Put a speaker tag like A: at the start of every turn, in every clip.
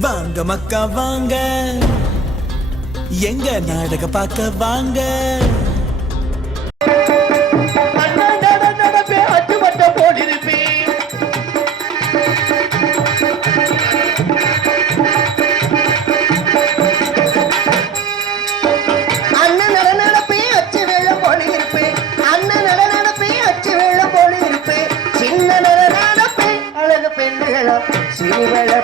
A: வாங்க மக்கா வாங்க. எங்க நாடக பார்க்க வாங்க.
B: சிறுவள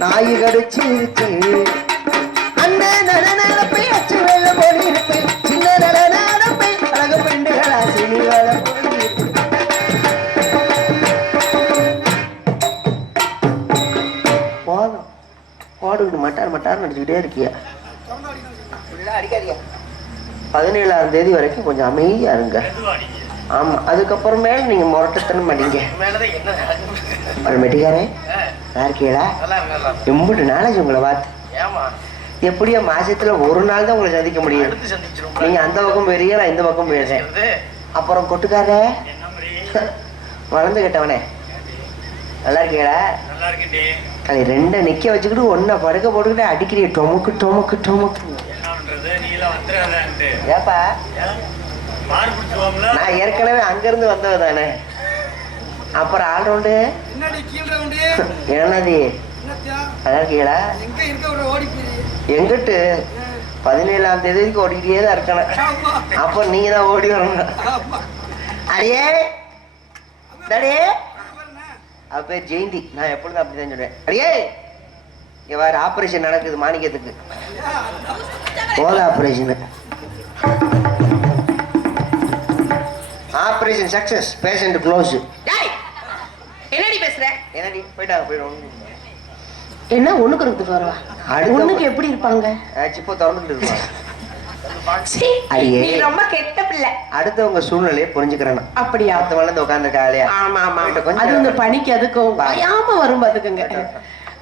B: நாயு கடிச்சு இருச்சு அண்ணன் நட நடப்பை அச்சு வெள்ள போலி இருப்பேன் சின்ன நட நடப்பை அழகு பெண்டுகளா சினிகள போலி இருப்பேன். போதும். போடுக்கிட்டு மட்டார் மட்டார் நடிச்சுக்கிட்டே இருக்கியா? பதினேழாம் தேதி வரைக்கும் கொஞ்சம் அமைதியா இருங்க. ஆமா அதுக்கப்புறமே நீங்க முரட்டத்தனம்
C: நடக்குது?
B: அப்புறமேட்டுக்காரே
C: ஆ,
B: நல்லா இருக்கீங்களா. எம்பிட்டு நாளைக்கு உங்களை பார்த்து. எப்படியோ மாசத்துல ஒரு நாள் தான் உங்களை சந்திக்க முடியும்.
C: அடுத்து சந்திச்சிரும்
B: நீங்க அந்த பக்கம் போயிருங்க நான் இந்த பக்கம்
C: இது
B: அப்புறம் கொட்டுக்காரே வளர்ந்து கெட்டவனே. நல்லா இருக்கீங்களா?
D: இருக்கேன்டி
B: அது ரெண்டை நிக்க வச்சுக்கிட்டு ஒன்ன படுக்க போட்டுக்கிட்டு அடிக்கிறீ டொமுக்கு டொமுக்கு டொமுக்கு. ஏப்பா? நான் ஏற்கனவே அங்கிருந்து வந்தவ தானே. அப்புறம் ஆள் உண்டு.
E: கீழ
B: என்னது
E: போய்
B: எங்கிட்டு? பதினேழாம் தேதிக்கு ஓடிக்கிட்டே தான் இருக்கணும் அப்போ நீங்க தான் ஓடி வரணும். அடியே. டடே. அவ பேர் ஜெயந்தி. நான் எப்பொழுதும் அப்படிதான் சொல்றேன் அடியே. இங்க வேற ஆபரேஷன் நடக்குது மாணிக்கத்துக்கு. போத operation operation success patient close
F: டேய் என்னடி பேசுற?
B: என்னடி போயிட்டாங்க போயிடும்
F: என்ன ஒண்ணுக்கு இருக்கிறதுக்கு வரவா ஒண்ணுக்கு எப்படி இருப்பாங்க?
B: சிப்போ திறந்துட்டு இருப்பாங்க.
F: நீ ரொம்ப கெட்ட பிள்ளை.
B: அடுத்தவங்க சூழ்நிலையை புரிஞ்சுக்கிறேன்.
F: அப்படியா?
B: அடுத்த வளர்ந்து உட்காந்துருக்காளையா
F: ஆமா ஆமா அது இந்த பனிக்கு அதுக்கும் வரும் பாத்துக்குங்க.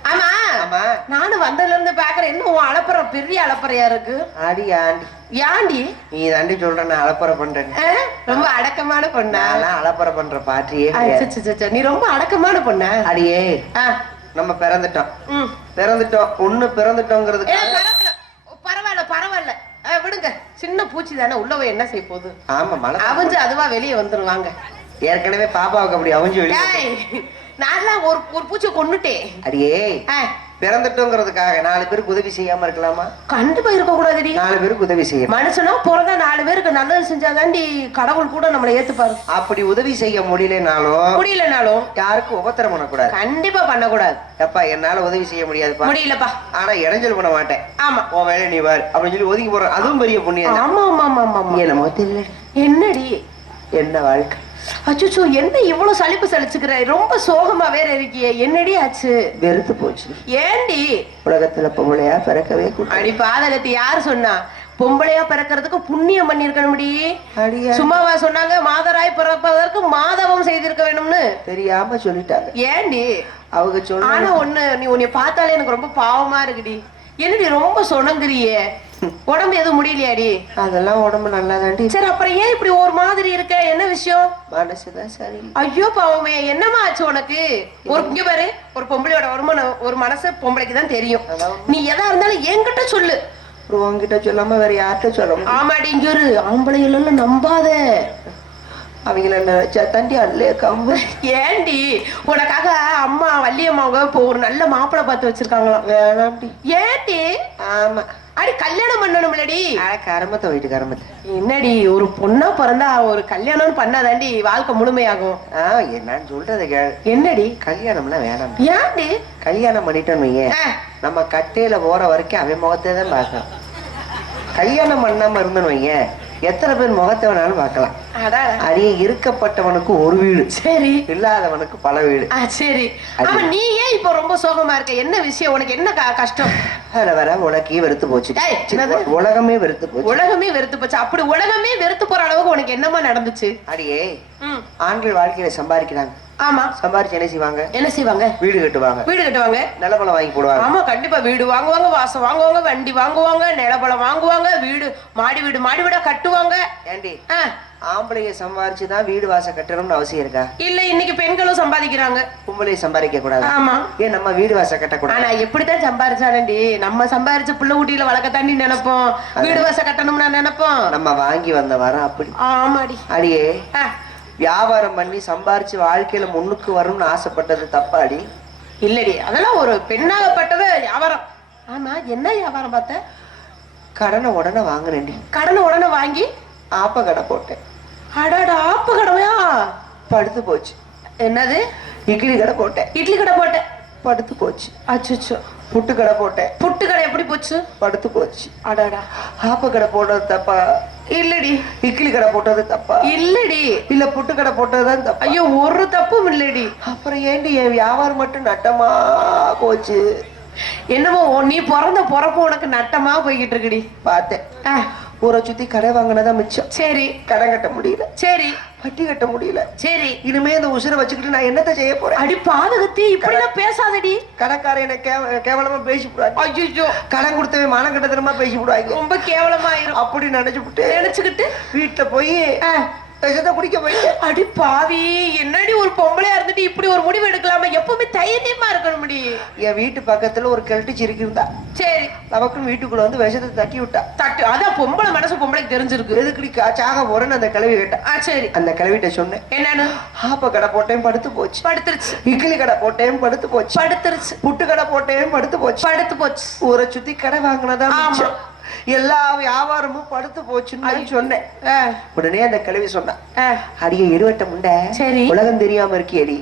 F: ஆமா.
B: ஆமா.
F: நானும் வந்ததுல இருந்து பாக்குறேன். இன்னும் அலப்பற பெரிய அலப்பறையா இருக்கு.
B: அடி ஆண்டி.
F: ஏன்டி
B: நீ தாண்டி சொல்ற நான் அலப்பறை பண்றேன்?
F: ரொம்ப அடக்கமான பொண்ணா?
B: நான்லாம் அலப்பறை பண்ற பாட்டியே
F: நீ ரொம்ப அடக்கமான பொண்ணா?
B: அடியே நம்ம பிறந்துட்டோம். பிறந்துட்டோம். ஒண்ணு
F: ஏ,
B: பிறந்துட்டோங்கிறதுக்கு
F: பரவாயில்ல. பரவாயில்ல விடுங்க. சின்ன பூச்சி தானே. உள்ளவ என்ன செய்ய போகுது?
B: ஆமா மனசு
F: அவிஞ்சு அதுவா வெளியே வந்துருவாங்க.
B: ஏற்கனவே பாப்பாவுக்கு அப்படி அவஞ்சு வெளியே
F: நான்லாம் ஒரு ஒரு பூச்சியை கொன்னுட்டேன்.
B: அடியே பிறந்துட்டோங்கிறதுக்காக நாலு பேருக்கு உதவி செய்யாம இருக்கலாமா?
F: கண்டிப்பா இருக்க கூடாதுடி
B: நாலு பேருக்கு உதவி செய்ய
F: மனுஷனா பிறந்தா நாலு பேருக்கு நல்லது செஞ்சாதாண்டி கடவுள் கூட நம்மளை ஏத்துப்பாரு.
B: அப்படி உதவி செய்ய முடியலனாலும்
F: முடியலனாலும்
B: யாருக்கும் உபத்திரம் பண்ணக்கூடாது.
F: கண்டிப்பா பண்ணக்கூடாது.
B: அப்பா என்னால உதவி செய்ய முடியாதுப்பா.
F: முடியலப்பா.
B: ஆனா இடைஞ்சல் பண்ண மாட்டேன்.
F: ஆமா.
B: உன் வேலை நீ வாரு அப்படின்னு சொல்லி ஒதுங்கி போறோம் அதுவும் பெரிய புண்ணியம்.
F: ஆமா ஆமா ஆமா ஆமா
B: நமக்கு தெரியல?
F: என்னடி?
B: என்ன வாழ்க்கை?
F: அச்சோ என்ன இவ்வளவு சலிப்பு சலிச்சுக்கிற? ரொம்ப சோகமா வேற இருக்கியே. என்னடி ஆச்சு?
B: வெறுத்து போச்சு.
F: ஏண்டி?
B: உலகத்துல பொம்பளையா பிறக்கவே
F: அடி பாதகத்தை யாரு சொன்னா? பொம்பளையா பிறக்கிறதுக்கு புண்ணியம் பண்ணிருக்கணும்டி சும்மாவா சொன்னாங்க மாதராய் பிறப்பதற்கு மாதவம் செய்திருக்க வேணும்னு.
B: தெரியாம சொல்லிட்டாங்க.
F: ஏண்டி?
B: அவங்க
F: ஆனா
B: சொல்ல
F: ஒண்ணு நீ உன்னை பார்த்தாலே எனக்கு ரொம்ப பாவமா இருக்குடி. என்னடி ரொம்ப சொணங்குறியே? உடம்பு எதுவும் முடியலையாடி?
B: அதெல்லாம் உடம்பு நல்லா தாண்டி
F: சரி அப்புறம் ஏன் இப்படி ஒரு மாதிரி இருக்க? என்ன விஷயம்?
B: மனசுதான் சரி
F: ஐயோ பாவமே என்னம்மா ஆச்சு உனக்கு? ஒரு இங்க பாரு ஒரு பொம்பளையோட வருமானம் ஒரு மனசு பொம்பளைக்கு தான் தெரியும் நீ எதா இருந்தாலும் என்கிட்ட சொல்லு.
B: உன்கிட்ட சொல்லாம வேற யார்கிட்ட சொல்ல
F: ஆமாடி இங்க ஒரு ஆம்பளைகளெல்லாம் நம்பாத.
B: அவங்கள நினைச்சா தாண்டி அல்லே கம்பு.
F: ஏண்டி? உனக்காக அம்மா வள்ளியம்மாவங்க இப்போ ஒரு நல்ல மாப்பிள்ளை பார்த்து வச்சிருக்காங்களாம்.
B: வேணாம்டி.
F: ஏண்டி?
B: ஆமா.
F: அடி கல்யாணம் பண்ணணும்லடி.
B: அட கரமத்தை போயிட்டு கரமத்தை.
F: என்னடி ஒரு பொண்ணா பிறந்தா ஒரு கல்யாணம் பண்ணாதாண்டி வாழ்க்கை முழுமையாகும்.
B: ஆ நான் சொல்றதை கேளு.
F: என்னடி?
B: கல்யாணம்லாம் வேணாம்.
F: ஏண்டி?
B: கல்யாணம் பண்ணிட்டோன்னு
F: ஆ.
B: நம்ம கட்டையில போற வரைக்கும் அவன் முகத்தை தான் பார்க்கணும். கல்யாணம் பண்ணாம இருந்தோன்னு வையேன் எத்தனை பேர் முகத்தை வேணாலும் பார்க்கலாம்.
F: அடா.
B: அடியே இருக்கப்பட்டவனுக்கு ஒரு வீடு.
F: சரி.
B: இல்லாதவனுக்கு பல வீடு.
F: சரி. ஆமா நீ ஏன் இப்போ ரொம்ப சோகமா இருக்க? என்ன விஷயம்? உனக்கு என்ன கஷ்டம்?
B: அதுல வர உலகையே வெறுத்து போச்சு? உலகமே வெறுத்து போச்சு.
F: உலகமே வெறுத்து போச்சு. அப்படி உலகமே வெறுத்து போற அளவுக்கு உனக்கு என்னமா நடந்துச்சு?
B: அடியே ஆண்கள் வாழ்க்கையில சம்பாதிக்கிறாங்க.
F: ஆமா.
B: சம்பாதிச்சு என்ன செய்வாங்க?
F: என்ன செய்வாங்க?
B: வீடு கட்டுவாங்க.
F: வீடு கட்டுவாங்க.
B: நிலப்பழம் வாங்கி போடுவாங்க.
F: ஆமா கண்டிப்பா. வீடு வாங்குவாங்க வாசம் வாங்குவாங்க வண்டி வாங்குவாங்க நிலப்பழம் வாங்குவாங்க வீடு மாடி வீடு மாடி வீடா கட்டுவாங்க.
B: ஏண்டி? ஆம்பளைங்க சம்பாரிச்சு தான் வீடு வாசல் கட்டணும்னு அவசியம் இருக்கா?
F: இல்ல இன்னைக்கு பெண்களும் சம்பாதிக்கிறாங்க.
B: பொம்பளை சம்பாதிக்க கூடாது.
F: ஆமா.
B: ஏன் நம்ம வீடு வாசல் கட்டக்கூடாது?
F: ஆனா எப்படித்தான் சம்பாரிச்சாலண்டி நம்ம சம்பாரிச்சு புள்ள ஊட்டியில வளர்க்க தாண்டி நினைப்போம். வீடு வாசல் கட்டணும்னா நினைப்போம்.
B: நம்ம வாங்கி வந்த வரம் அப்படி.
F: ஆமாடி.
B: அடியே. வியாபாரம் பண்ணி சம்பாரிச்சு வாழ்க்கையில முன்னுக்கு வரணும்னு ஆசைப்பட்டது தப்பாடி?
F: இல்லடி அதெல்லாம் ஒரு பெண்ணாகப்பட்டது வியாபாரம். ஆமா என்ன வியாபாரம் பார்த்த?
B: கடனை உடனே வாங்கினேன்டி
F: கடனை உடனே வாங்கி?
B: ஆப்ப கடை போட்டேன்.
F: அடாடா ஆப்பு கடமையா
B: படுத்து போச்சு.
F: என்னது?
B: இட்லி கடை போட்டேன்.
F: இட்லி கடை போட்டேன்.
B: படுத்து போச்சு.
F: அச்சோ
B: புட்டு கடை போட்டேன்.
F: புட்டு கடை எப்படி போச்சு?
B: படுத்து போச்சு.
F: அடாடா.
B: ஆப்ப கடை போட்டது தப்பா?
F: இல்லடி.
B: இட்லி கடை போட்டது தப்பா?
F: இல்லடி.
B: இல்ல புட்டு கடை போட்டதுதான் தப்பா?
F: ஐயோ ஒரு தப்பும் இல்லடி.
B: அப்புறம் ஏண்டி என் வியாபாரம் மட்டும் நட்டமா போச்சு?
F: என்னமோ நீ பிறந்த பிறப்பு உனக்கு நட்டமா போய்கிட்டு இருக்குடி.
B: பார்த்தேன். ஊரை சுத்தி கடை வாங்கினதான் மிச்சம்.
F: சரி.
B: கடன் கட்ட முடியல.
F: சரி.
B: வட்டி கட்ட முடியல.
F: சரி.
B: இனிமே இந்த உசுரை வச்சுக்கிட்டு நான் என்னத்த செய்ய போறேன்?
F: அடி பாதகத்தி இப்படிலாம் பேசாதடி.
B: கடைக்காரன் என்ன கேவ- கேவலமா பேசி போடுவாங்க
F: ஐயோ
B: கடன் கொடுத்தவன் மானம் கட்டத்தனமா பேசி போடுவாங்க
F: ரொம்ப கேவலமாயிரும்.
B: அப்படி நினைச்சுட்டு
F: நினைச்சுக்கிட்டு?
B: வீட்டுல போய் விஷத்தை குடிக்க போயிட்டேன்
F: அடி பாவி என்னடி ஒரு பொம்பளையா இருந்துட்டு இப்படி ஒரு முடிவு எடுக்கலாமா? எப்பவுமே தைரியமா இருக்கணும் முடி
B: என் வீட்டு பக்கத்துல ஒரு கிழட்டு சிரிக்கி இருந்தா.
F: சரி.
B: நமக்கும் வீட்டுக்குள்ள வந்து விஷத்தை தட்டி விட்டா.
F: தட்டு அதான் பொம்பளை மனசு பொம்பளைக்கு தெரிஞ்சிருக்கு.
B: எதுக்குடி கா- சாக போறேன்னு அந்த கிளவி கேட்டா.
F: ஆ சரி.
B: அந்த கிளவிட்ட சொன்னேன்.
F: என்னன்னு?
B: ஆப்ப கடை போட்டேன் படுத்து போச்சு.
F: படுத்துருச்சு.
B: இட்லி கடை போட்டேன் படுத்து போச்சு.
F: படுத்துருச்சு.
B: புட்டு கடை போட்டேன் படுத்து போச்சு.
F: படுத்து போச்சு.
B: ஊரை சுத்தி கடை வாங்கினதா
F: ஆமா.
B: மிச்சம். எல்லா வியாபாரமும் படுத்து போச்சுன்னு சொன்னேன். உடனே அந்த கிழவி சொன்னான். அடிய இருவட்ட முண்டை
F: சரி.
B: உலகம் தெரியாம இருக்கியடி.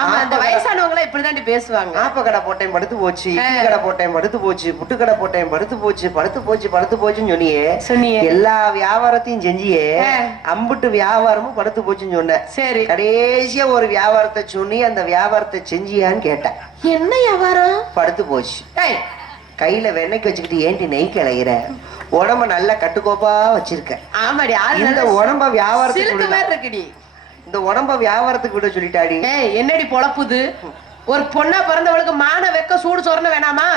F: அந்த வயசானவங்க இப்படிதாண்டி பேசுவாங்க.
B: ஆப்ப கடை போட்டேன் படுத்து போச்சு. கடை போட்டேன் படுத்து போச்சு. புட்டு கடை போட்டேன் படுத்து போச்சு. படுத்து போச்சு படுத்து போச்சுன்னு சொன்னியே.
F: சொன்னியே.
B: எல்லா வியாபாரத்தையும் செஞ்சியே. அம்புட்டு வியாபாரமும் படுத்து போச்சுன்னு சொன்ன
F: சரி.
B: கடைசியா ஒரு வியாபாரத்தை சொன்னி அந்த வியாபாரத்தை செஞ்சியான்னு கேட்டேன்.
F: என்ன வியாபாரம்?
B: படுத்து போச்சு. கையில வெண்ணெய்க்கு வச்சுக்கிட்டு ஏண்டி நெய் கிளையிற? உடம்ப நல்லா கட்டுக்கோப்பா வச்சிருக்க.
F: ஆமாடி
B: இந்த உடம்ப வியாபாரத்துக்கு இந்த உடம்ப வியாபாரத்துக்கு விட சொல்லிட்டாடி.
F: என்னடி பொழப்புது? ஒரு பொண்ணா பிறந்தவளுக்கு மான வெக்க சூடு சொரண வேணாமா?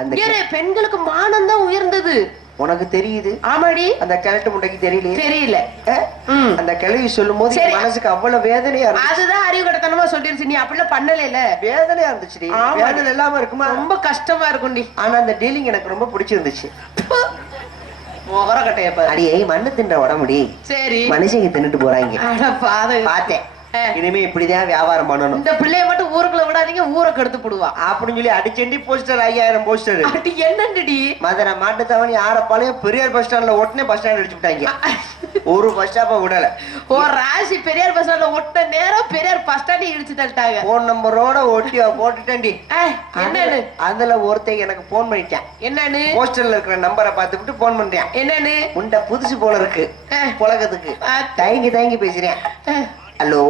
B: அந்த
F: பெண்களுக்கு மானம் தான் உயர்ந்தது.
B: உனக்கு தெரியுது?
F: ஆமாடி.
B: அந்த கிழட்டு தெரியலையே?
F: தெரியல? ம்.
B: அந்த கிழவி சொல்லும் போது. மனசுக்கு அவ்வளவு வேதனையா இருந்துச்சு.
F: அதுதான் அறிவு கடத்தனமா சொல்லிருச்சு. நீ அப்படிலாம் பண்ணல
B: வேதனையா இருந்துச்சுடி.
F: ஆமா.
B: வேதனை இல்லாம இருக்குமா?
F: ரொம்ப கஷ்டமா இருக்கும்டி.
B: ஆனா அந்த டீலிங் எனக்கு ரொம்ப பிடிச்சிருந்துச்சு.
F: முகர கட்டையப்ப
B: அடியே மண்ணு தின்ற உடம்புடி.
F: சரி.
B: மனுஷங்க தின்னுட்டு போறாங்க. பார்த்தேன். இனிமே இப்படிதான் வியாபாரம் பண்ணணும்.
F: இந்த பிள்ளைய மட்டும் ஊருக்குள்ள விடாதீங்க ஊரை கெடுத்து போடுவா.
B: அப்படின்னு சொல்லி அடிச்சண்டி போஸ்டர் ஐயாயிரம் போஸ்டர்.
F: அடி என்னடி
B: மதுரை மாட்டுத்தவணி ஆரப்பாளையம் பெரியார் பஸ் ஸ்டாண்ட்ல உடனே பஸ் ஸ்டாண்ட் அடிச்சு விட்டாங்க. ஒரு பஸ் ஸ்டாப்ப விடல.
F: ஓ ராசி பெரியார் பஸ் ஸ்டாண்ட்ல ஒட்ட நேரம் பெரியார் பஸ் ஸ்டாண்டே இடிச்சு தள்ளிட்டாங்க.
B: போன் நம்பரோட ஒட்டி போட்டுட்டேன்டி.
F: என்னன்னு?
B: அதுல ஒருத்தன் எனக்கு போன் பண்ணிட்டான்.
F: என்னன்னு?
B: போஸ்டர்ல இருக்கிற நம்பரை பார்த்துட்டு போன் பண்றேன்.
F: என்னன்னு?
B: முண்டை புதுசு போல இருக்கு. புழக்கத்துக்கு. தயங்கி தயங்கி பேசுறேன். ஹலோ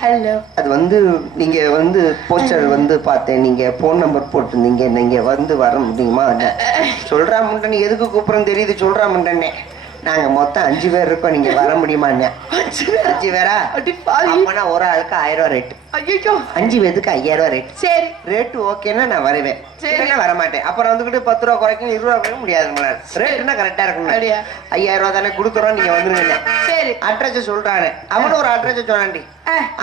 F: ஹலோ
B: அது வந்து நீங்க வந்து போஸ்டர் வந்து பார்த்தேன். நீங்க போன் நம்பர் போட்டிருந்தீங்க. நீங்க வந்து வர முடியுமா? சொல்றா முண்டை நீ எதுக்கு கூப்பிடுறோம் தெரியுது சொல்றா முண்டனே நாங்க மொத்தம் அஞ்சு பேர் இருக்கோம். நீங்க வர முடியுமாண்ணே அஞ்சு பேரா? அப்பனா ஒரு ஆளுக்கு ஆயிரம் ரூபாய் ரேட்டு
F: ஐயோ
B: அஞ்சு பேருக்கு ஐயாயிரம் ரூபாய் ரேட்
F: சரி.
B: ரேட்டு ஓகேன்னா நான் வருவேன்.
E: சரி.
B: வர மாட்டேன் அப்புறம் வந்துகிட்டு பத்து ரூபா குறைக்கும் இருபது ரூபா குறைக்க முடியாது ரேட்டுனா கரெக்டா இருக்கும்? ஐயாயிரம் ரூபா தானே கொடுத்துறோம் நீங்க வந்துருங்க.
E: சரி.
B: அட்ரஸ் சொல்றானே. அவனும் ஒரு அட்ரஸ் சொன்னாண்டி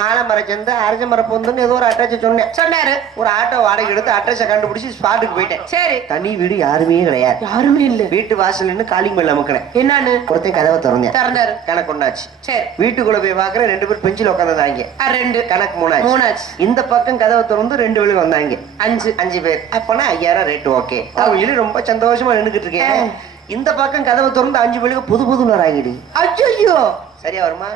B: ஆலமர சந்து அரசமர பொந்துன்னு ஏதோ ஒரு அட்ரஸ் சொன்னேன்.
E: சொன்னாரு.
B: ஒரு ஆட்டோ வாடகை எடுத்து அட்ரஸை கண்டுபிடிச்சு ஸ்பாட்டுக்கு போயிட்டேன்.
E: சரி.
B: தனி வீடு யாருமே கிடையாது.
E: யாருமே இல்ல.
B: வீட்டு வாசல் நின்று காலிங் பெல் அமுக்கினேன்.
E: என்னன்னு?
B: ஒருத்தன் கதவை திறந்தேன்.
E: திறந்தாரு.
B: கணக்கு ஒண்ணாச்சு.
E: சரி.
B: வீட்டுக்குள்ள போய் பாக்குறேன் ரெண்டு பேர் பெஞ்சில் உட்காந்துருந்தாங்க.
E: ரெண்டு.
B: கணக்கு மூணாச்சு.
E: மூணாச்சு.
B: இந்த பக்கம் கதவை திறந்து ரெண்டு பேரும் வந்தாங்க.
E: அஞ்சு.
B: அஞ்சு பேர். அப்பனா ஐயாயிரம் ரேட்டு ஓகே அவங்களும் ரொம்ப சந்தோஷமா நின்னுகிட்டு இருக்கேன். இந்த பக்கம் கதவை திறந்து அஞ்சு பேருக்கு புது புது வராங்கடி
E: ஐயோ
B: சரியா வருமா.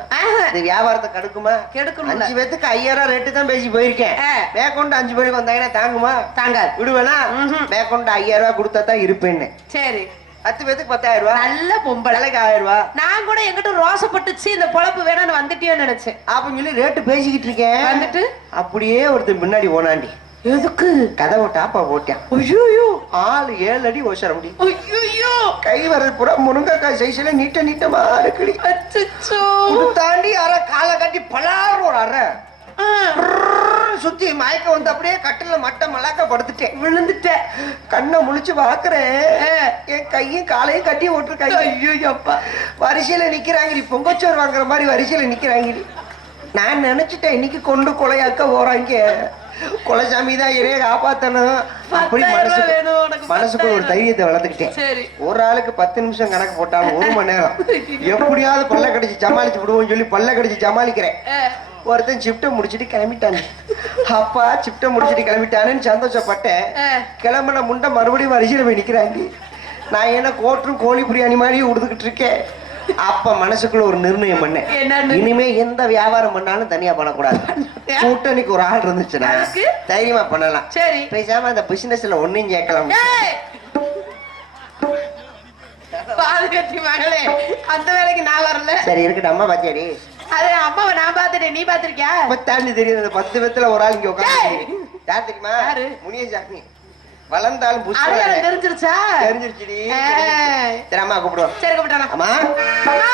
B: இது வியாபாரத்தை கடுக்குமா?
E: கெடுக்கணும்ல.
B: அஞ்சு பேத்துக்கு ஐயாயிரம் ரேட்டு தான் பேசி போயிருக்கேன். மேற்கொண்டு அஞ்சு பேருக்கு வந்தாங்கன்னா தாங்குமா?
E: தாங்காது.
B: விடுவேனா. மேற்கொண்டு ஐயாயிரம் ரூபாய் கொடுத்தா தான் இருப்பேன்னு.
E: சரி.
B: பத்து பேத்துக்கு பத்தாயிரம் ரூபாய்.
E: நல்ல பொம்பளை.
B: விலைக்கு ஆயிரம் ரூபாய்.
E: நான் கூட எங்கிட்ட ரோசப்பட்டுச்சு இந்த பொழப்பு வேணும்னு வந்துட்டியோன்னு நினைச்சேன்.
B: அப்படின்னு சொல்லி ரேட்டு பேசிக்கிட்டு இருக்கேன்.
E: வந்துட்டு?
B: அப்படியே ஒருத்தன் முன்னாடி போனாண்டி
E: எதுக்கு?
B: கதவை டாப்பா போட்டேன்.
E: ஐயோ
B: ஆளு ஏழு அடி ஓசர முடி
E: ஐயோ
B: கை வரது புற முருங்கைக்காய் சைஸ்ல நீட்ட நீட்டமா இருக்குடி இது தாண்டி அரை காலை கட்டி பலாறு ஒரு அரை சுத்தி மயக்க வந்து அப்படியே கட்டில மட்ட மலாக்க படுத்துட்டேன்
E: விழுந்துட்டேன்
B: கண்ணை முழிச்சு பாக்குறேன். என் கையும் காலையும் கட்டி விட்டுருக்காங்க
E: ஐயோ அப்பா
B: வரிசையில நிக்கிறாங்கடி பொங்கச்சோறு வாங்குற மாதிரி வரிசையில நிக்கிறாங்கடி நான் நினைச்சிட்டேன் இன்னைக்கு கொண்டு கொலையாக்க போறாங்க கொலைசாமி தான் இறைய காப்பாத்தணும் அப்படி மனசு மனசுக்குள்ள ஒரு தைரியத்தை வளர்த்துக்கிட்டேன். ஒரு ஆளுக்கு பத்து நிமிஷம் கணக்கு போட்டாலும் ஒரு மணி நேரம். எப்படியாவது பல்ல கடிச்சு சமாளிச்சு விடுவோம்னு சொல்லி பல்ல கடிச்சு சமாளிக்கிறேன். ஒருத்தன் சிப்ட முடிச்சிட்டு கிளம்பிட்டான். அப்பா சிப்ட முடிச்சிட்டு கிளம்பிட்டானேன்னு சந்தோஷப்பட்டேன். கிளம்பின முண்டை மறுபடியும் வரிசையில போய் நிக்கிறாங்க. நான் என்ன கோட்டும் கோழி பிரியாணி மாதிரியே உடுத்துக்கிட்டு இருக்கேன். அப்ப மனசுக்குள்ள ஒரு நிர்ணயம் பண்ணேன்? இனிமே எந்த வியாபாரம் பண்ணாலும் தனியா பண்ணக்கூடாது. கூட்டணிக்கு ஒரு ஆள் இருந்துச்சுன்னா? தைரியமா பண்ணலாம்.
E: சரி.
B: பேசாம அந்த பிசினஸ்ல ஒன்னையும் கேட்கலாம்!
E: பாதுகாத்தி மகளே அந்த வேலைக்கு நான் வரல.
B: சரி இருக்கட்டும் அம்மா பாத்தியாடி?
E: அது அம்மாவை நான் பாத்துட்டேன் நீ பாத்திருக்கியா?
B: தாண்டி தெரியுது பத்து பேத்துல ஒரு ஆள் இங்க உட்காந்து! யார் தெரியுமா?
E: யாரு?
B: முனியசாமி. வளர்ந்தாலும் புஷ்ப
E: அடையாளம் தெரிஞ்சிருச்சா?
B: தெரிஞ்சிருச்சுடி
E: ஏய்.
B: சரி அம்மா கூப்பிடுவோம்
E: சரி கூப்பிட்டானா
B: அம்மா.
E: அம்மா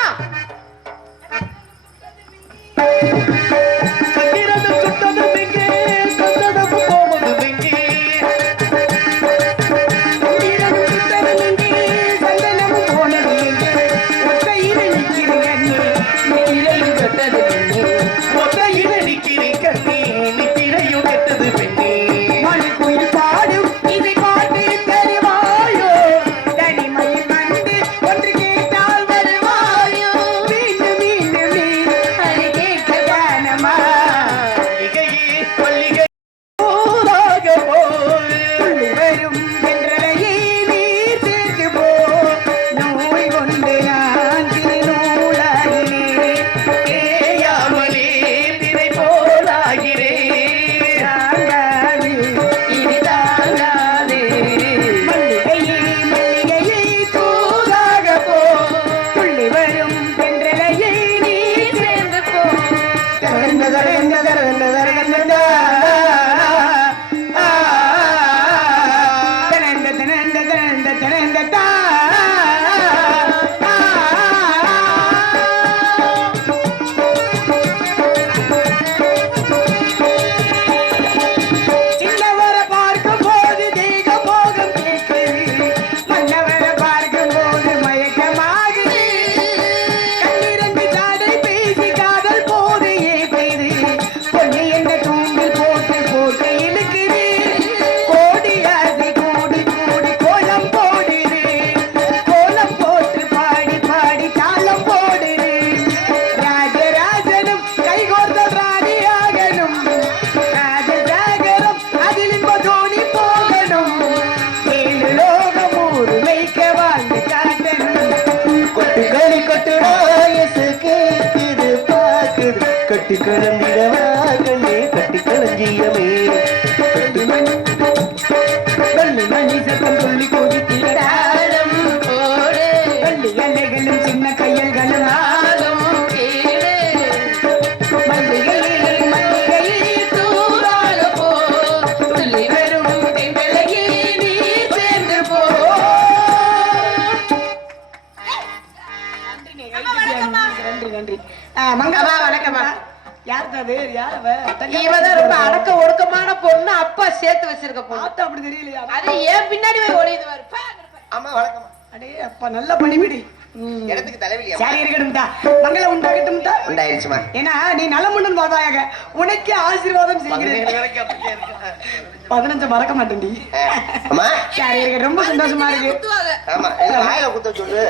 F: இவதான் ரொம்ப அடக்க ஒடுக்கமான பொண்ணு அப்பா சேர்த்து வச்சிருக்க பொண்ணு.
E: அப்படி தெரியலையா?
F: அது ஏன் பின்னாடி போய் ஒளியுது.
B: ஆமா
E: அடே அப்பா நல்ல பணிவிடி. ம்.
B: இடத்துக்கு தலைவலியா?
E: சரி இருக்கட்டும் தா மங்கள உண்டாகட்டும் தா
B: உண்டாயிருச்சுமா?
E: ஏன்னா நீ நலமுடன் வாதாயாக உனக்கே ஆசீர்வாதம் செய்கிறேன். பதினஞ்சு மறக்க மாட்டேன்டி.
B: அம்மா.
E: சரி இருக்கட்டும் ரொம்ப சந்தோஷமா இருக்கு.
F: குத்துவாங்க.
B: ஆமா இல்ல வாயில குத்த சொல்லு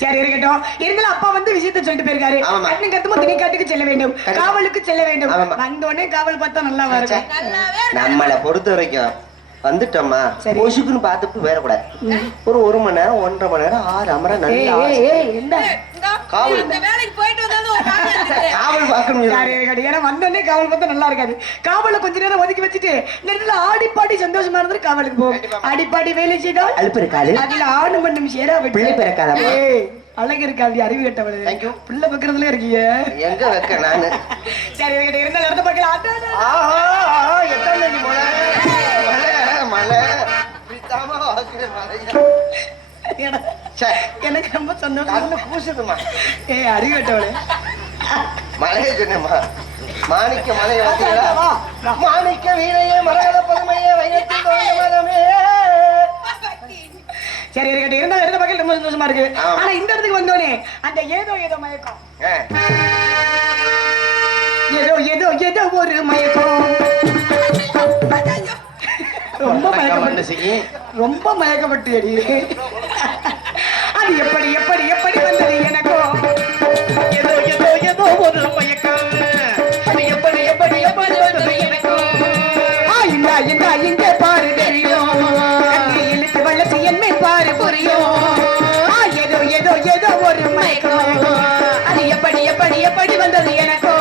E: சரி இருக்கட்டும் இருந்தாலும் அப்பா வந்து விஷயத்த சொல்லிட்டு போயிருக்காரு. கண்ணு கத்துமோ திணை காட்டுக்கு செல்ல வேண்டும். காவலுக்கு செல்ல வேண்டும்.
B: ஆமாம்மா.
E: வந்தோடனே காவல் பார்த்தா நல்லா
F: இருக்கு.
B: நம்மளை பொறுத்த வரைக்கும் வந்துட்டோமா
E: சரி.
B: பொசுக்குன்னு பார்த்துட்டு வேறக்கூடாது ஒரு ஒரு மணி நேரம் ஒன்றரை மணி நேரம் ஆறு அமர
E: ஏய்
B: நல்லா காவல்.
F: அந்த வேலைக்கு போயிட்டு வந்தாலும் ஒரு வேலை இருக்குது.
B: காவல் பார்க்கணும்
E: ஏன்னா வந்தோடனே காவல் பார்த்தா நல்லா இருக்காது காவலை கொஞ்ச நேரம் ஒதுக்கி வச்சுட்டு ஆடி பாடி சந்தோஷமா இருந்தா காவலுக்கு போகும். ஆடி பாடி வேலை செய்தால்
B: அழுப்பு இருக்காது
E: அதுல ஆணு சேரா.
B: பிள்ளை
E: அழகு இருக்காது அறிவு கட்டவளே. பிள்ளை பக்கிறதுல இருக்கீங்க
B: எங்க வைக்க நானு
E: சரி இருக்கட்டும் இருந்தா இடத்த பார்க்கலாம்.
B: ஆஹா மழை மழை மழை சரி
E: எனக்கு ரொம்ப சந்தோஷம். பூசுதுமா ஏ அறிவட்டவளே.
B: மலையை சொன்னேம்மா. மாணிக்க மலையை
E: பார்த்தீங்களா
B: மாணிக்க வீணையே மரகத பதுமையே வைரத்தின்
E: சரி இருக்கட்டும் இருந்தாலும் இருந்த பக்கம் ரொம்ப சந்தோஷமா இருக்கு. ஆனா இந்த இடத்துக்கு வந்தோனே அந்த ஏதோ ஏதோ மயக்கம். ஏதோ ஏதோ ஏதோ ஒரு மயக்கம். ரொம்ப மயக்கப்பட்டு ரொம்ப மயக்கப்பட்டு அடி அது எப்படி எப்படி எப்படி வந்தது எனக்கோ? ஏதோ ஏதோ ஏதோ ஒரு மயக்கம். அது எப்படி எப்படி எப்படி வந்தது எனக்கோ? ஆ, இந்தா இந்தா இங்க பாரு தெரியும். கண்ணை இழுத்து வளர்ச்சி என்னை பாரு புரியும். ஆ, ஏதோ ஏதோ ஏதோ ஒரு மயக்கம். அது எப்படி எப்படி எப்படி வந்தது எனக்கோ?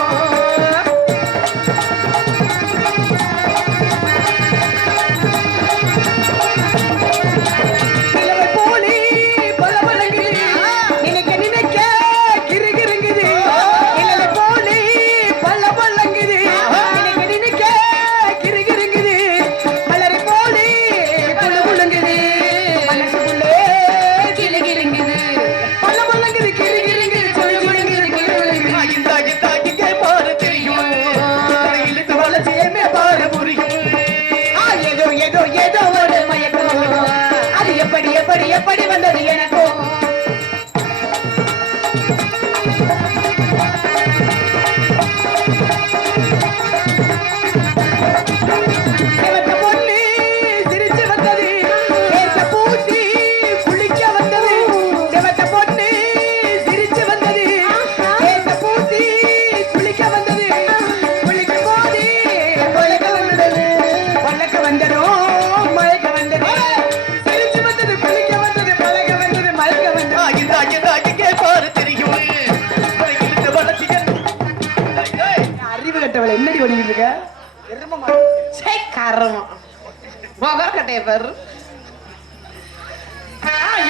E: தலைவர்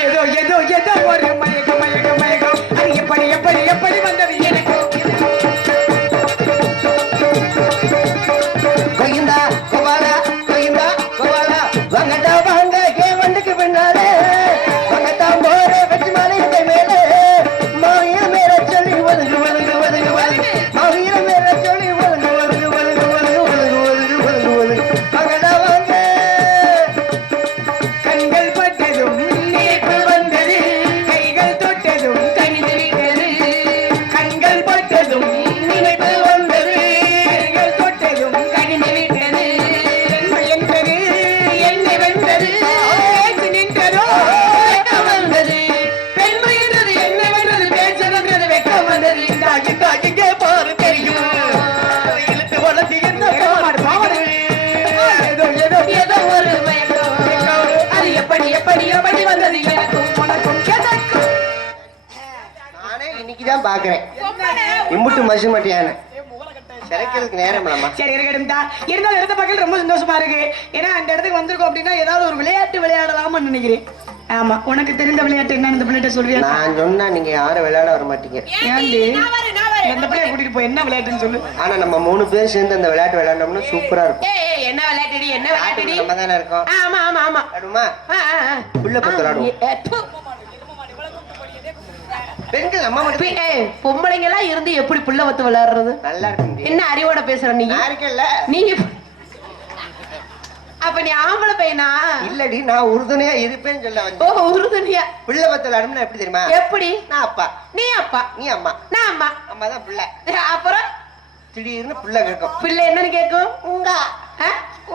E: ஏதோ ஏதோ ஏதோ ஒரு மயக்கம் மயக்கம் மயக்கம். எப்படி எப்படி எப்படி வந்தது எனக்கு? நினைக்கிறேன். ஆமா உனக்கு தெரிந்த விளையாட்டு என்ன இந்த பிள்ளைகிட்ட சொல்றியா?
B: நான் சொன்னா நீங்க யாரும் விளையாட வர மாட்டீங்க.
E: ஏன்டி?
F: நான் வரேன், நான் வரேன்.
E: அந்த பிள்ளைய கூட்டிட்டு போய் என்ன விளையாட்டுன்னு சொல்லு?
B: ஆனா நம்ம மூணு பேர் சேர்ந்து அந்த விளையாட்டு விளையாண்டோம்னா சூப்பரா இருக்கும்.
F: ஏய், ஏய், என்ன விளையாட்டுடி என்ன விளையாட்டுடி?
B: நாட்டுக்கு நம்ம தானே இருக்கோம்.
F: ஆ, ஆமா ஆமா ஆமா.
B: விளையாடுமா?
F: ஆ, ஆ, ஆ.
B: புள்ள பத்து விளையாடுவோம்.
F: ஏ, ப்பு.
B: பெண்கள் அம்மா மட்டும்
F: பொம்பளைங்க எல்லாம் இருந்து எப்படி புள்ள வத்து விளையாடுறது?
B: நல்லா இருக்கு
F: என்ன அறிவோட பேசுற நீ?
B: நான் இருக்கேன்ல.
F: நீ அப்ப நீ ஆம்பளை பையனா?
B: இல்லடி நான் உறுதுணையா இருப்பேன்னு சொல்ல
F: ஓ
B: வந்து
F: உறுதுணையா?
B: பிள்ளை பத்தல அடுமை எப்படி தெரியுமா?
F: எப்படி?
B: நான் அப்பா.
F: நீ அப்பா?
B: நீ அம்மா.
F: நான் அம்மா.
B: அம்மா தான் பிள்ளை.
F: அப்புறம்?
B: திடீர்னு பிள்ளை கேட்கும்.
F: பிள்ளை என்னன்னு கேக்கும்
B: உங்க?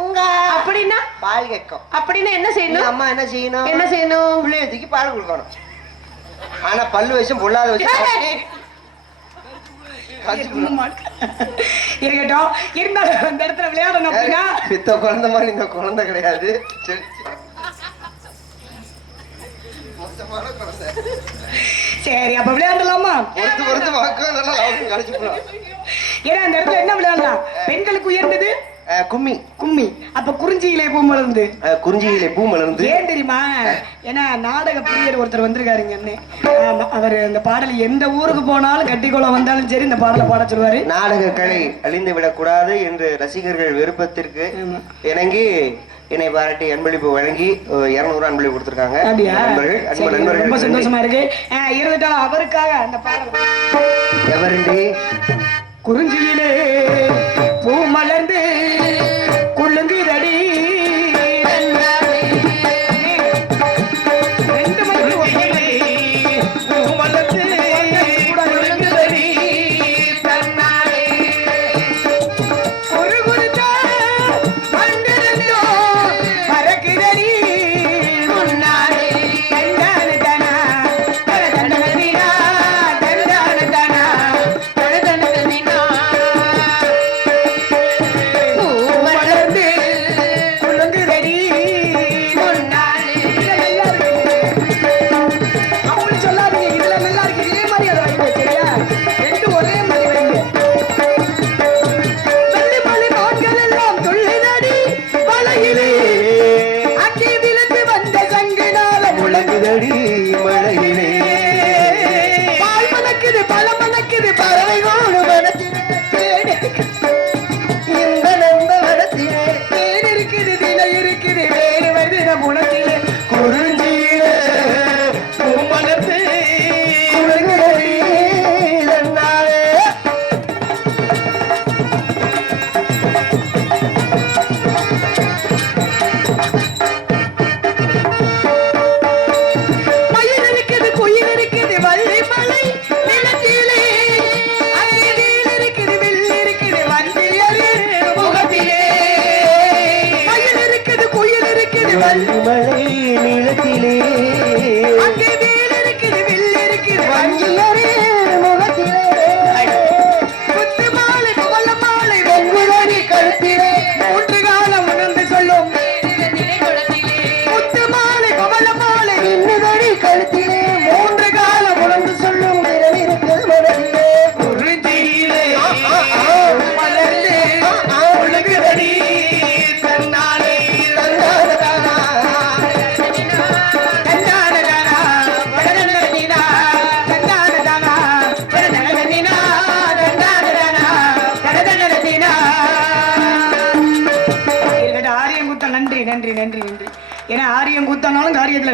B: உங்க
F: அப்படின்னா?
B: பால் கேட்கும்.
F: அப்படின்னா என்ன செய்யணும்?
B: அம்மா என்ன செய்யணும்?
F: என்ன செய்யணும்?
B: பிள்ளைய தூக்கி பால் கொடுக்கணும். ஆனா பல்லு வயசும் பொல்லாத வயசும்
E: இருக்கட்டும். இருந்தாலும் அந்த இடத்துல விளையாடணும் அப்படின்னா?
B: பித்த குழந்தை மாதிரி இந்த குழந்தை கிடையாது. சரி,
E: அப்ப விளையாடலாமா?
B: பொறுத்து பொறுத்து வாக்கம் நல்லா
E: ஏன்னா அந்த இடத்துல என்ன விளையாடலாம்? பெண்களுக்கு உயர்ந்தது
B: கும்மி
E: கும்மி. அப்ப குறிஞ்சியிலே பூமலர்ந்து.
B: அஹ், குறிஞ்சியிலே பூ மலர்ந்து
E: ஏன் தெரியுமா? ஏன்னா நாடக பிரியர் ஒருத்தர் வந்திருக்காருங்க அவர் இந்த பாடல் எந்த ஊருக்கு போனாலும் கட்டிக்குளம் வந்தாலும் சரி இந்த பாடலை பாட சொல்லுவாரு.
B: நாடக கலை அழிந்து விடக்கூடாது என்று ரசிகர்கள் விருப்பத்திற்கு. இணங்கி என்னை பாராட்டி அன்பளிப்பு வழங்கி இருநூறு அன்பளிப்பு கொடுத்திருக்காங்க. நண்பர்கள்
E: ரொம்ப சந்தோஷமா இருக்கு. இருந்துட்டாலும் அவருக்காக அந்த பாடல்.
B: எவருண்டி?
E: குறிஞ்சியிலே பூ மலர்ந்து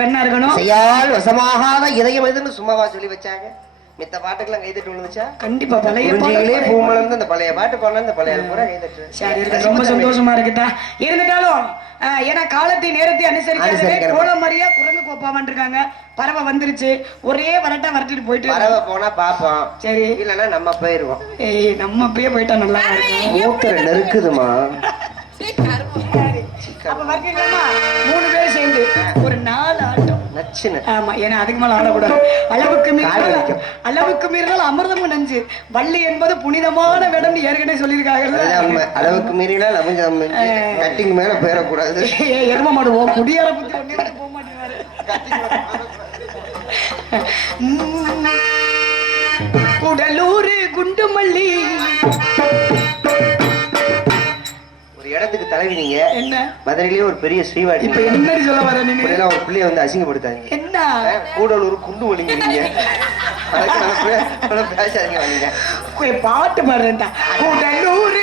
E: வெண்ணா இருக்கணும்.
B: செய்யால் வசமாகாத இதயம் எதுன்னு சும்மாவா சொல்லி வச்சாங்க? மித்த பாட்டுக்கெல்லாம் கைதட்டு விழுந்துச்சா
E: கண்டிப்பா பழைய
B: குறிஞ்சியிலே
E: பாடல்.
B: பூ மலர்ந்து அந்த பழைய பாட்டு பாடல அந்த பழைய பூரா கைதட்டு.
E: சரி இருக்கு ரொம்ப சந்தோஷமா இருக்குதா இருந்துட்டாலும் ஏன்னா காலத்தை நேரத்தை
B: அனுசரிக்கணும்.
E: கோலம் மாதிரியா குரங்கு கோப்பாமன் இருக்காங்க. பறவை வந்துருச்சு. ஒரே வரட்டா வரட்டிட்டு போயிட்டு
B: பறவை போனா பாப்போம்.
E: சரி.
B: இல்லன்னா நம்ம போயிருவோம்.
E: ஏய் நம்ம அப்படியே போயிட்டா நல்லா இருக்கும்.
B: மூத்தர நெருக்குதுமா
E: அப்ப வரட்டீங்களாமா மூணு பேர் சேர்ந்து ஒரு ஆமா ஏன்னா அதுக்கு மேல ஆடக்கூடாது அளவுக்கு மீறினால். அளவுக்கு மீறினால் அமிர்தமும் நஞ்சு. வள்ளி என்பது புனிதமான வேடம் ஏற்கனவே சொல்லியிருக்காங்க.
B: அளவுக்கு மீறினா நம்ம கட்டிங் மேல போயிடக்கூடாது.
E: எரும மாடு ஓ குடியார பத்தி போக மாட்டேங்கிறாரு. குடலூர் குண்டுமல்லி
B: ஒரு இடத்துக்கு தலைவி நீங்க
E: என்ன
B: மதுரையிலேயே ஒரு பெரிய ஸ்ரீவாடி
E: இப்ப என்னடி சொல்ல வர நீ
B: இப்படியெல்லாம் ஒரு பிள்ளைய வந்து அசிங்கப்படுத்தாதீங்க
E: என்ன
B: கூடலூர் குண்டு ஒளிங்கிறீங்க
E: பாட்டு பாடுறேன்டா குடலூர்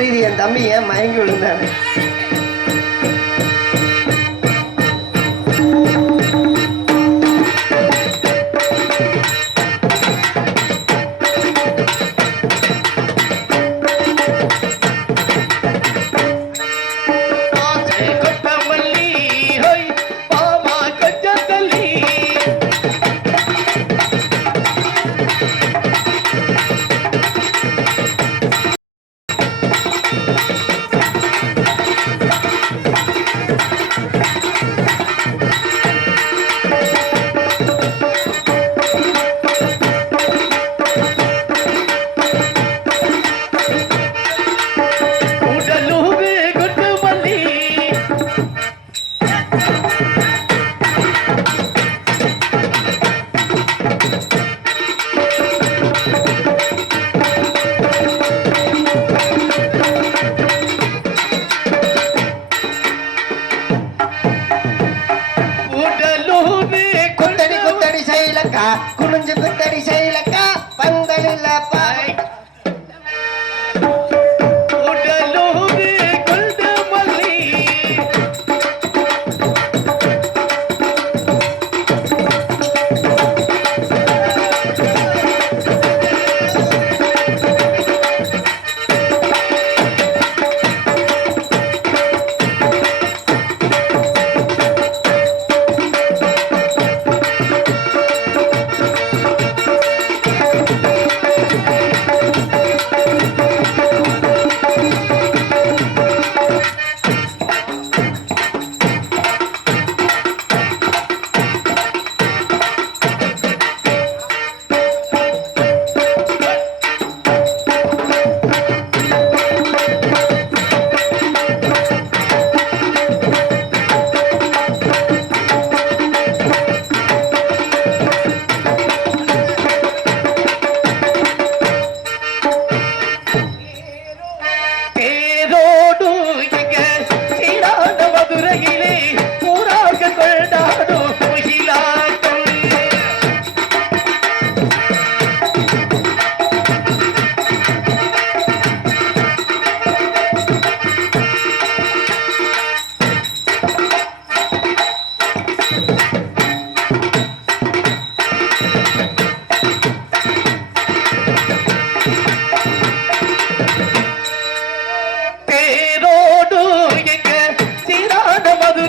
C: தெரியுது என் தம்பி ஏன் மயங்கி விழுந்தாரு?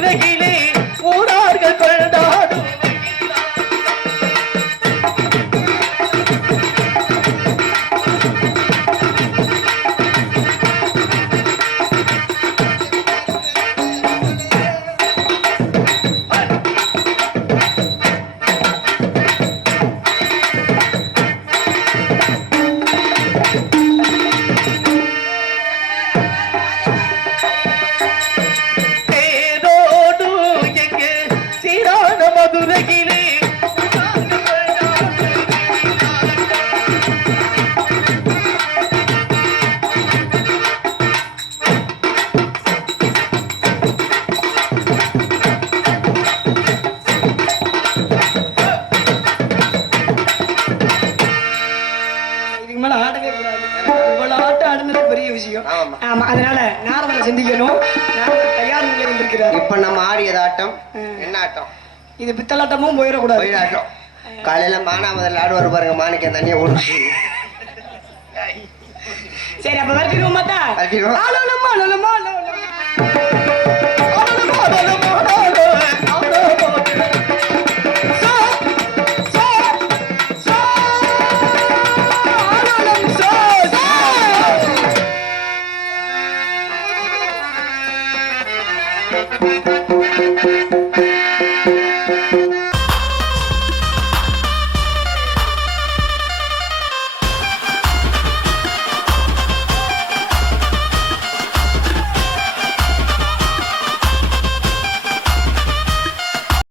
C: de aquí இதுக்கு மேல ஆடவே கூடாது இவ்வளவு ஆட்டம் ஆடுனதே பெரிய விஷயம்.
B: ஆமா.
C: ஆமா அதனால நாரதனை சிந்திக்கணும். தயார் நிலையில் இருக்கிறார்
B: இப்ப நம்ம ஆடியது ஆட்டம். என்ன ஆட்டம்?
C: இது பித்தலாட்டமும் போயிடக்கூடாது.
B: ஒயிலாட்டம் காலையில மானாமதில் ஆடுவார் பாருங்க மாணிக்கம் தண்ணியை ஓடிச்சு
C: சரி அப்ப வரட்டிடுவோம் மாத்தா
B: வரட்டிடுவோம்.